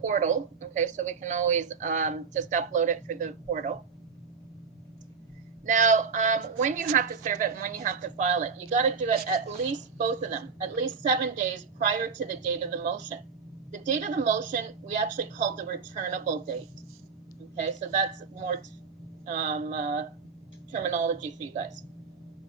portal. Okay, so we can always just upload it through the portal. Now, when you have to serve it and when you have to file it, you got to do it at least, both of them, at least 7 days prior to the date of the motion. The date of the motion, we actually call the returnable date. Okay, so that's more terminology for you guys.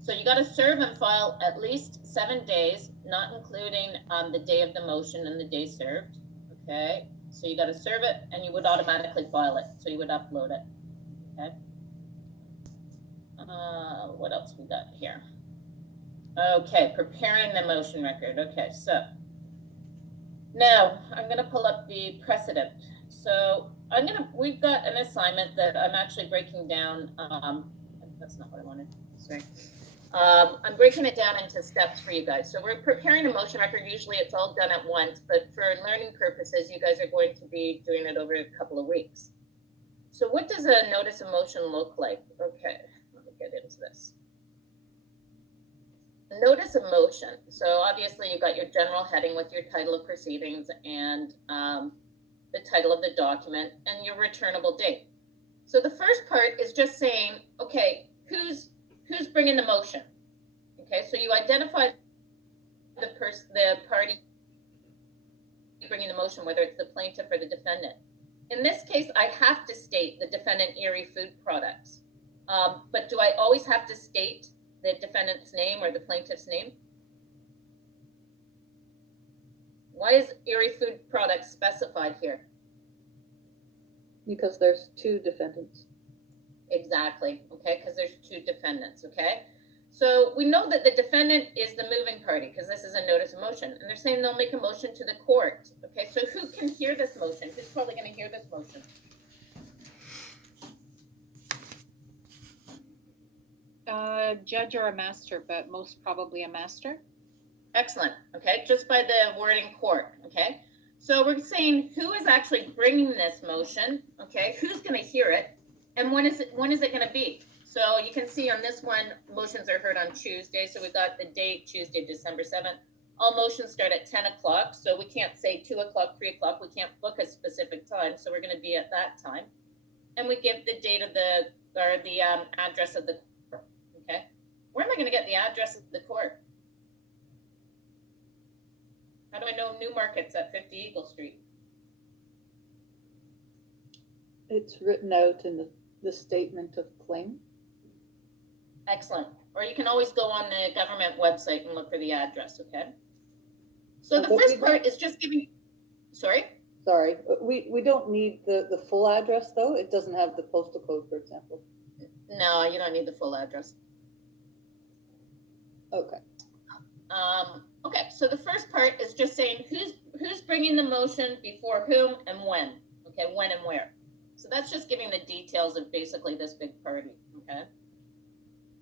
So you got to serve and file at least 7 days, not including the day of the motion and the day served. Okay, so you got to serve it and you would automatically file it. So you would upload it. Okay. What else we got here? Okay, preparing the motion record. Okay, so now I'm going to pull up the precedent. So we've got an assignment that I'm actually breaking down. That's not what I wanted. Sorry. I'm breaking it down into steps for you guys. So we're preparing a motion record. Usually it's all done at once, but for learning purposes, you guys are going to be doing it over a couple of weeks. So what does a notice of motion look like? Okay, let me get into this. Notice of motion. So obviously you got your general heading with your title of proceedings and the title of the document and your returnable date. So the first part is just saying, okay, who's bringing the motion? Okay, so you identify the party bringing the motion, whether it's the plaintiff or the defendant. In this case, I have to state the defendant, Erie Food Products. But do I always have to state the defendant's name or the plaintiff's name? Why is Erie Food Products specified here? Because there's 2 defendants. Exactly, okay, because there's 2 defendants, okay? So we know that the defendant is the moving party because this is a notice of motion, and they're saying they'll make a motion to the court, okay? So who can hear this motion? Who's probably going to hear this motion? Judge or a master, but most probably a master. Excellent, okay, just by the wording court, okay? So we're saying who is actually bringing this motion, okay? Who's going to hear it? And when is it going to be? So you can see on this one, motions are heard on Tuesday. So we got the date, Tuesday, December 7th. All motions start at 10 o'clock. So we can't say 2 o'clock, 3 o'clock. We can't book a specific time. So we're going to be at that time. And we give the date of the address of the court, okay? Where am I going to get the address of the court? How do I know Newmarket's at 50 Eagle Street? It's written out in the statement of claim. Excellent. Or you can always go on the government website and look for the address, okay? So the first part is just giving, sorry, we don't need the full address though. It doesn't have the postal code, for example. No, you don't need the full address. Okay. Okay, so the first part is just saying who's bringing the motion before whom and when. Okay, when and where. So that's just giving the details of basically this big party, okay?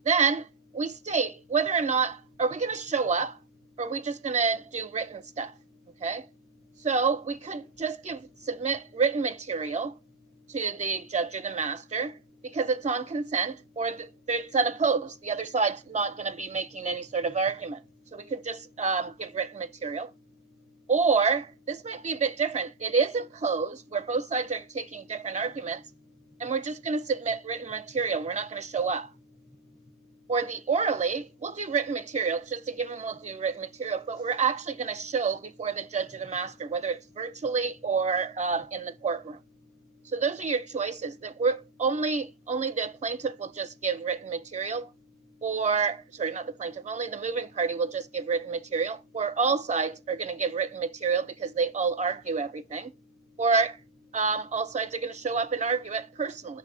Then we state whether or not, are we gonna show up or are we just gonna do written stuff, okay? So we could just submit written material to the judge or the master because it's on consent or it's unopposed. The other side's not gonna be making any sort of argument. So we could just give written material. Or this might be a bit different. It is opposed where both sides are taking different arguments and we're just going to submit written material. We're not going to show up. Or the orally, we'll do written material. It's just a given we'll do written material, but we're actually going to show before the judge or the master, whether it's virtually or in the courtroom. So those are your choices. That we're only the plaintiff will just give written material. Or, sorry, not the plaintiff, only the moving party will just give written material, or all sides are going to give written material because they all argue everything, or all sides are going to show up and argue it personally,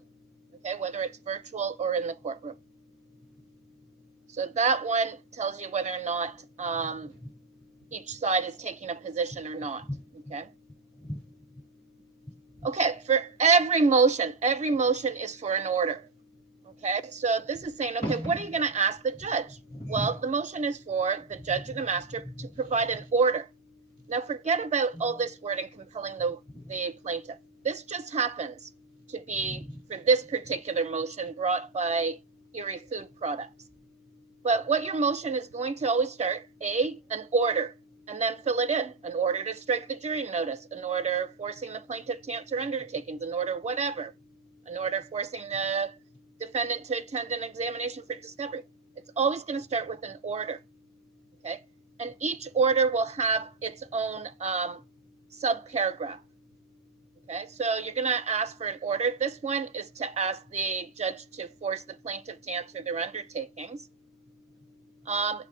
okay, whether it's virtual or in the courtroom. So that one tells you whether or not each side is taking a position or not, okay? Okay, for every motion is for an order. Okay, so this is saying, okay, what are you going to ask the judge? Well, the motion is for the judge or the master to provide an order. Now, forget about all this wording compelling the plaintiff. This just happens to be for this particular motion brought by Erie Food Products. But what your motion is going to always start, an order. and then fill it in. An order to strike the jury notice, an order forcing the plaintiff to answer undertakings, an order whatever, an order forcing the defendant to attend an examination for discovery. It's always going to start with an order, okay? And each order will have its own subparagraph, okay? So you're going to ask for an order. This one is to ask the judge to force the plaintiff to answer their undertakings.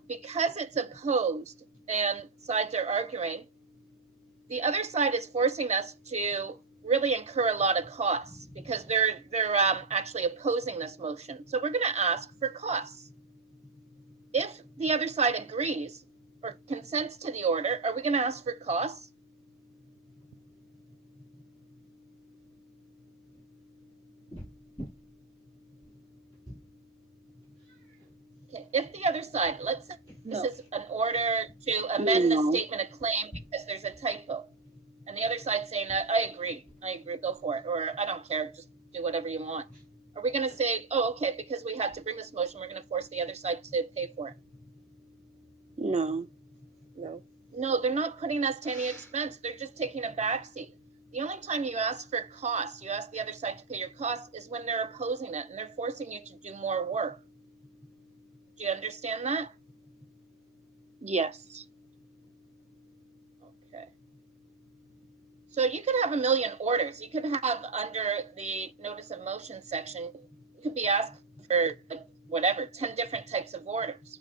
Because it's opposed and sides are arguing, the other side is forcing us to really incur a lot of costs because they're actually opposing this motion. So we're going to ask for costs. If the other side agrees or consents to the order, are we going to ask for costs? Okay, if the other side, let's say this is an order to amend the statement of claim because there's a typo, and the other side saying, I agree, go for it, or I don't care, just do whatever you want. Are we going to say, oh, okay, because we had to bring this motion, we're going to force the other side to pay for it? No. No, they're not putting us to any expense. They're just taking a backseat. The only time you ask for costs, you ask the other side to pay your costs, is when they're opposing it and they're forcing you to do more work. Do you understand that? Yes. Okay. So you could have a million orders. You could have under the notice of motion section, you could be asked for like whatever, 10 different types of orders.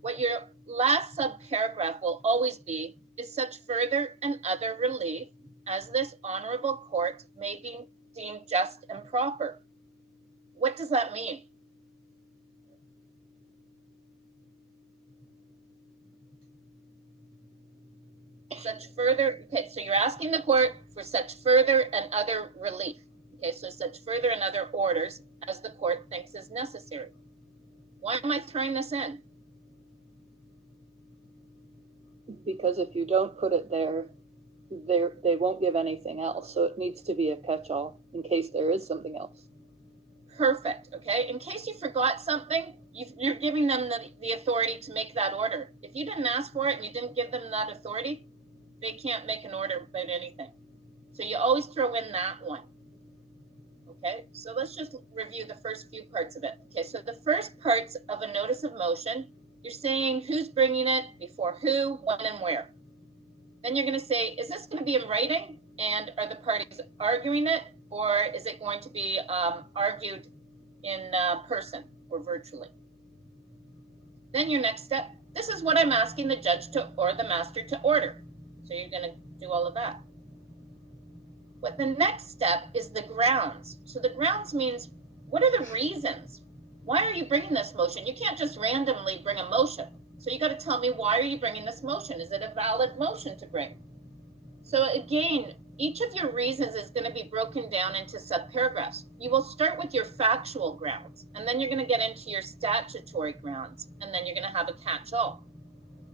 What your last subparagraph will always be is such further and other relief as this honorable court may be deemed just and proper. What does that mean? Such further, okay, so you're asking the court for such further and other relief. Okay, so such further and other orders as the court thinks is necessary. Why am I throwing this in? Because if you don't put it there, they won't give anything else. So it needs to be a catch-all in case there is something else. Perfect, okay? In case you forgot something, you're giving them the authority to make that order. If you didn't ask for it and you didn't give them that authority, they can't make an order about anything. So you always throw in that one. Okay, so let's just review the first few parts of it. Okay, so the first parts of a notice of motion, you're saying who's bringing it, before who, when, and where. Then you're going to say, is this going to be in writing? And are the parties arguing it? Or is it going to be argued in person or virtually? Then your next step, this is what I'm asking the judge to or the master to order. So you're going to do all of that. But the next step is the grounds. So the grounds means, what are the reasons? Why are you bringing this motion? You can't just randomly bring a motion. So you got to tell me, why are you bringing this motion? Is it a valid motion to bring? So again, each of your reasons is going to be broken down into subparagraphs. You will start with your factual grounds, and then you're going to get into your statutory grounds, and then you're going to have a catch-all.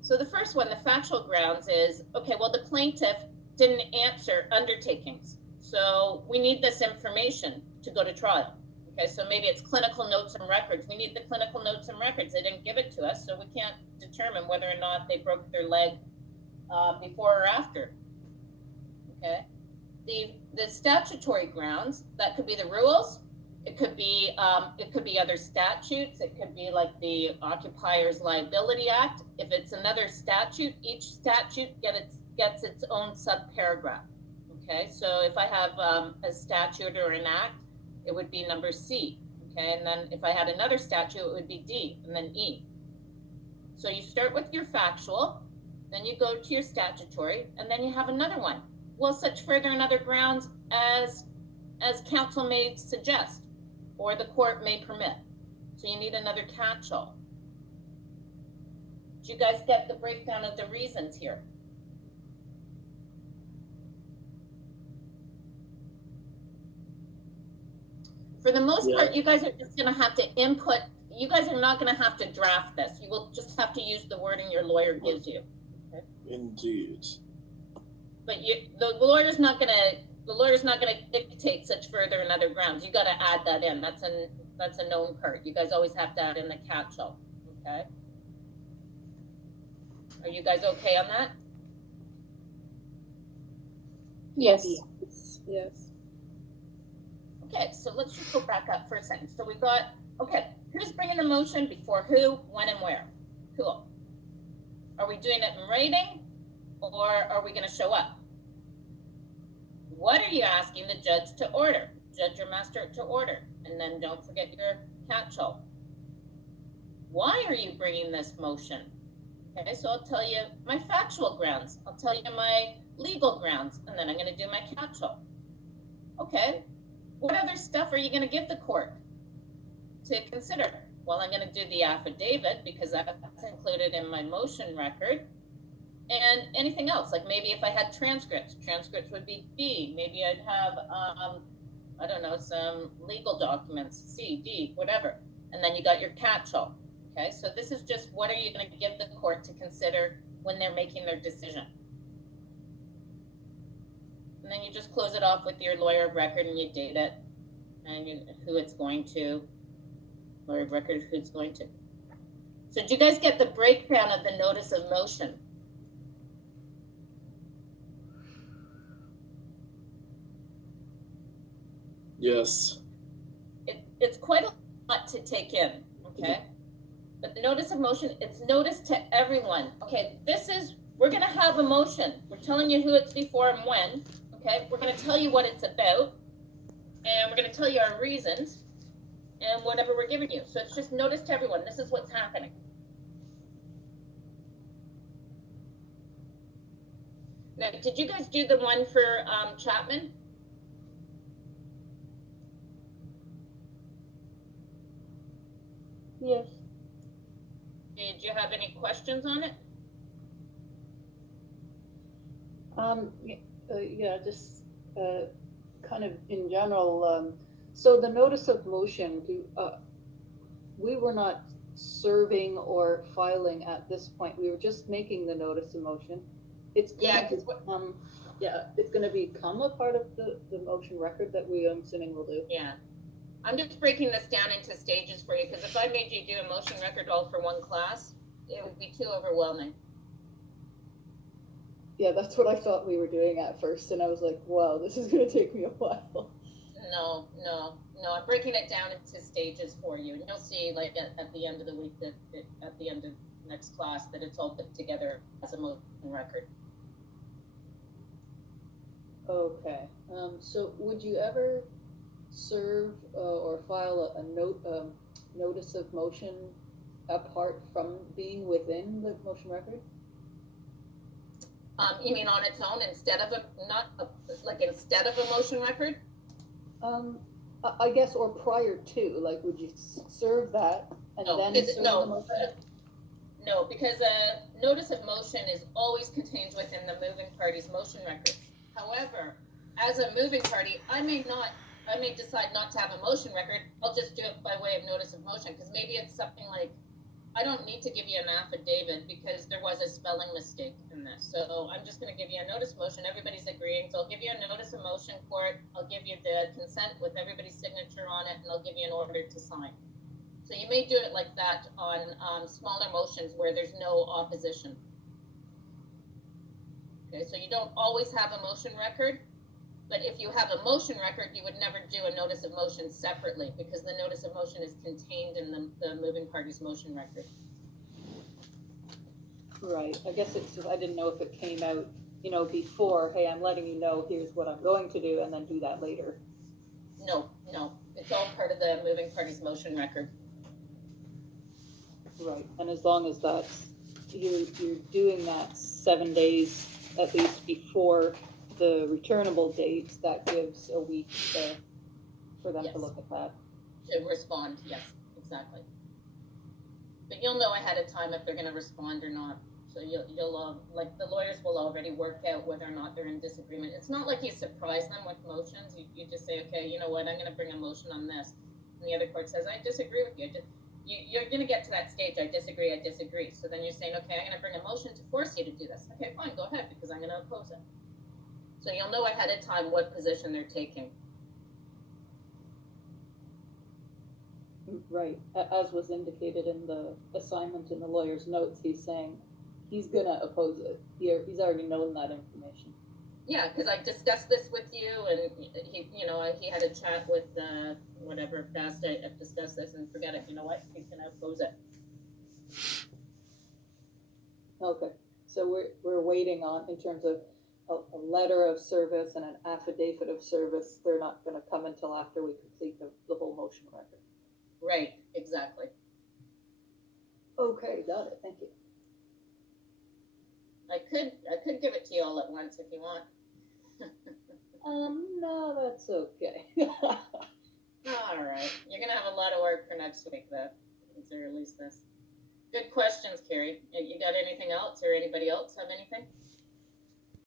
So the first one, the factual grounds is, okay, well, the plaintiff didn't answer undertakings. So we need this information to go to trial. Okay, so maybe it's clinical notes and records. We need the clinical notes and records. They didn't give it to us, so we can't determine whether or not they broke their leg before or after. Okay, the statutory grounds, that could be the rules. It could be other statutes. It could be like the Occupiers Liability Act. If it's another statute, each statute gets its own subparagraph. Okay, so if I have a statute or an act, it would be number C. Okay, and then if I had another statute, it would be D, and then E. So you start with your factual, then you go to your statutory, and then you have another one. Well, such further and other grounds as counsel may suggest, or the court may permit. So you need another catch-all. Do you guys get the breakdown of the reasons here? For the most part, you guys are just going to have to input. You guys are not going to have to draft this. You will just have to use the wording your lawyer gives you. Okay? Indeed. But the lawyer's not going to dictate such further and other grounds. You got to add that in. That's a known part. You guys always have to add in the catch-all. Okay. Are you guys okay on that? Yes. Yes. Okay, so let's just go back up for a second. So we've got, okay, who's bringing the motion before who, when, and where? Cool. Are we doing it in writing, or are we going to show up? What are you asking the judge to order? Judge or master to order. And then don't forget your catch-all. Why are you bringing this motion? Okay, so I'll tell you my factual grounds. I'll tell you my legal grounds, and then I'm going to do my catch-all. Okay, what other stuff are you going to give the court to consider? Well, I'm going to do the affidavit because that's included in my motion record. And anything else, like maybe if I had transcripts would be B. Maybe I'd have, I don't know, some legal documents, C, D, whatever. And then you got your catch-all. Okay, so this is just what are you going to give the court to consider when they're making their decision. And then you just close it off with your lawyer of record and you date it and who it's going to, lawyer of record, who it's going to. So did you guys get the breakdown of the notice of motion? Yes. It's quite a lot to take in, okay? But the notice of motion, it's notice to everyone. Okay, we're gonna have a motion. We're telling you who it's before and when, okay? We're gonna tell you what it's about, and we're gonna tell you our reasons, and whatever we're giving you. So it's just notice to everyone, this is what's happening. Now, did you guys do the one for Chapman? Yes. Did you have any questions on it? Yeah, just kind of in general. So the notice of motion, we were not serving or filing at this point. We were just making the notice of motion. It's Yeah, going to it's going to become a part of the motion record that we, I'm assuming, will do. Yeah. I'm just breaking this down into stages for you, because if I made you do a motion record all for one class, it would be too overwhelming. Yeah, that's what I thought we were doing at first, and I was like, wow, this is going to take me a while. No, I'm breaking it down into stages for you, and you'll see, like, at the end of the week, at the end of next class, that it's all put together as a motion record. Okay, so would you ever serve or file a notice of motion apart from being within the motion record? You mean on its own instead of instead of a motion record? I guess, or prior to, like, would you serve that and then serve the motion? No, because a notice of motion is always contained within the moving party's motion record. However, as a moving party, I may decide not to have a motion record. I'll just do it by way of notice of motion, because maybe it's something like, I don't need to give you an affidavit because there was a spelling mistake in this. So I'm just going to give you a notice of motion. Everybody's agreeing. So I'll give you a notice of motion, court. I'll give you the consent with everybody's signature on it, and I'll give you an order to sign. So you may do it like that on smaller motions where there's no opposition. Okay, so you don't always have a motion record, but if you have a motion record, you would never do a notice of motion separately, because the notice of motion is contained in the moving party's motion record. Right, I guess it's just, I didn't know if it came out, before, hey, I'm letting you know, here's what I'm going to do, and then do that later. No, it's all part of the moving party's motion record. Right, and as long as you're doing that 7 days at least before the returnable dates, that gives a week for them to look at that. To respond, yes, exactly. But you'll know ahead of time if they're going to respond or not. So you'll like, the lawyers will already work out whether or not they're in disagreement. It's not like you surprise them with motions. You just say, okay, you know what, I'm going to bring a motion on this. And the other court says, I disagree with you. You're going to get to that stage, I disagree. So then you're saying, okay, I'm going to bring a motion to force you to do this. Okay, fine, go ahead, because I'm going to oppose it. So you'll know ahead of time what position they're taking. Right, as was indicated in the assignment in the lawyer's notes, he's saying he's going to oppose it. He's already known that information. Yeah, because I discussed this with you, and he, he had a chat with whatever Best. I've discussed this, and forget it. You know what? He's gonna oppose it. Okay, so we're waiting on, in terms of a letter of service and an affidavit of service, they're not gonna come until after we complete the whole motion record. Right. Exactly. Okay, got it, thank you. I could give it to you all at once if you want. No, that's okay. All right. You're gonna have a lot of work for next week, though, to release this. Good questions, Carrie. You got anything else, or anybody else have anything?